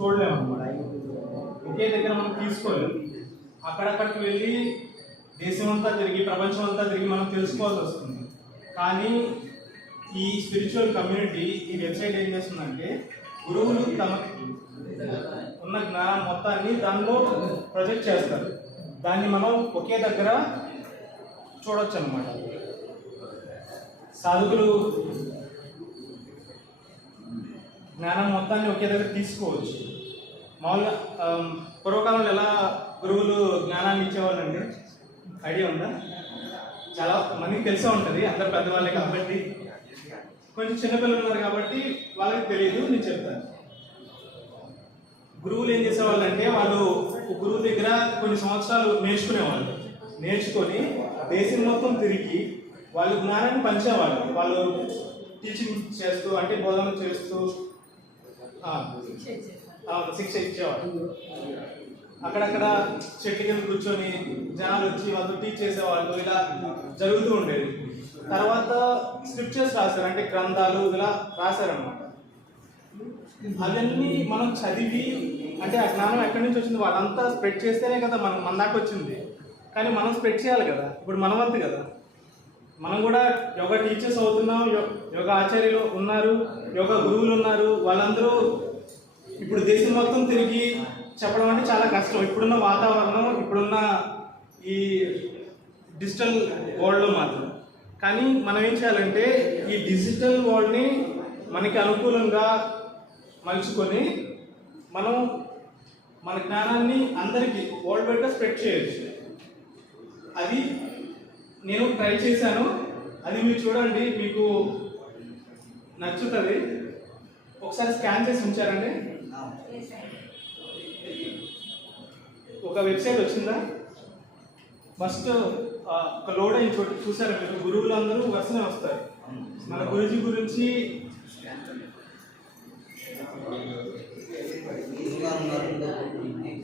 చూడలేము అన్నమాట. ఒకే దగ్గర మనం తీసుకోలేము. అక్కడక్కడికి వెళ్ళి దేశం అంతా తిరిగి ప్రపంచం అంతా తిరిగి మనం తెలుసుకోవాల్సి వస్తుంది. కానీ ఈ స్పిరిచువల్ కమ్యూనిటీ ఈ వెబ్సైట్ ఏం చేస్తుందంటే గురువులు తమకి ఉన్న జ్ఞానం మొత్తాన్ని దానిలో ప్రొజెక్ట్ చేస్తారు. దాన్ని మనం ఒకే దగ్గర చూడొచ్చు అన్నమాట. సాధకులు జ్ఞానం మొత్తాన్ని ఒకే దగ్గర తీసుకోవచ్చు. మామూలుగా పూర్వకాలంలో ఎలా గురువులు జ్ఞానాన్ని ఇచ్చేవాళ్ళండి? ఐడియా ఉందా? చాలా మందికి తెలిసే ఉంటుంది, అందరు పెద్దవాళ్ళే కాబట్టి. కొంచెం చిన్నపిల్లలు ఉన్నారు కాబట్టి వాళ్ళకి తెలియదు, నేను చెప్తాను. గురువులు ఏం చేసేవాళ్ళు అంటే వాళ్ళు గురువు దగ్గర కొన్ని సంవత్సరాలు నేర్చుకునేవాళ్ళు. నేర్చుకొని దేశం మొత్తం తిరిగి వాళ్ళు జ్ఞానాన్ని పంచేవాళ్ళు. వాళ్ళు టీచింగ్ చేస్తూ అంటే బోధన చేస్తూ శిక్ష ఇచ్చేవాళ్ళు. అక్కడక్కడ చెట్టు కింద కూర్చొని జనాలు వచ్చి వాళ్ళతో టీచ్ చేసేవాళ్ళు. ఇలా జరుగుతూ ఉండేది. తర్వాత స్క్రిప్చర్స్ రాశారు, అంటే గ్రంథాలు ఇలా రాశారనమాట. అవన్నీ మనం చదివి అంటే ఆ జ్ఞానం ఎక్కడి నుంచి వచ్చింది? వాళ్ళంతా స్ప్రెడ్ చేస్తేనే కదా మన దాకా వచ్చింది. కానీ మనం స్ప్రెడ్ చేయాలి కదా. ఇప్పుడు మన వంతు కదా. మనం కూడా యోగా టీచర్స్ అవుతున్నాం, యోగా ఆచార్యులు ఉన్నారు, యోగా గురువులు ఉన్నారు. వాళ్ళందరూ ఇప్పుడు దేశం మొత్తం తిరిగి చెప్పడం అంటే చాలా కష్టం. ఇప్పుడున్న వాతావరణం, ఇప్పుడున్న ఈ డిజిటల్ వరల్డ్లో మాత్రం. కానీ మనం ఏం చేయాలంటే ఈ డిజిటల్ వరల్డ్ని మనకి అనుకూలంగా మలుచుకొని మనం మన జ్ఞానాన్ని అందరికీ వరల్డ్ వైడ్గా స్ప్రెడ్ చేయొచ్చు. అది నేను ట్రై చేశాను. అది మీరు చూడండి, మీకు నచ్చుతుంది. ఒకసారి స్కాన్ చేసి ఉంచారండి. ఒక వెబ్సైట్ వచ్చిందా? ఫస్ట్ ఒక లోడ్ అయిన చోటు చూసారా మీరు? గురువులందరూ వరుసనే వస్తారు. మన గురుజీ గురించి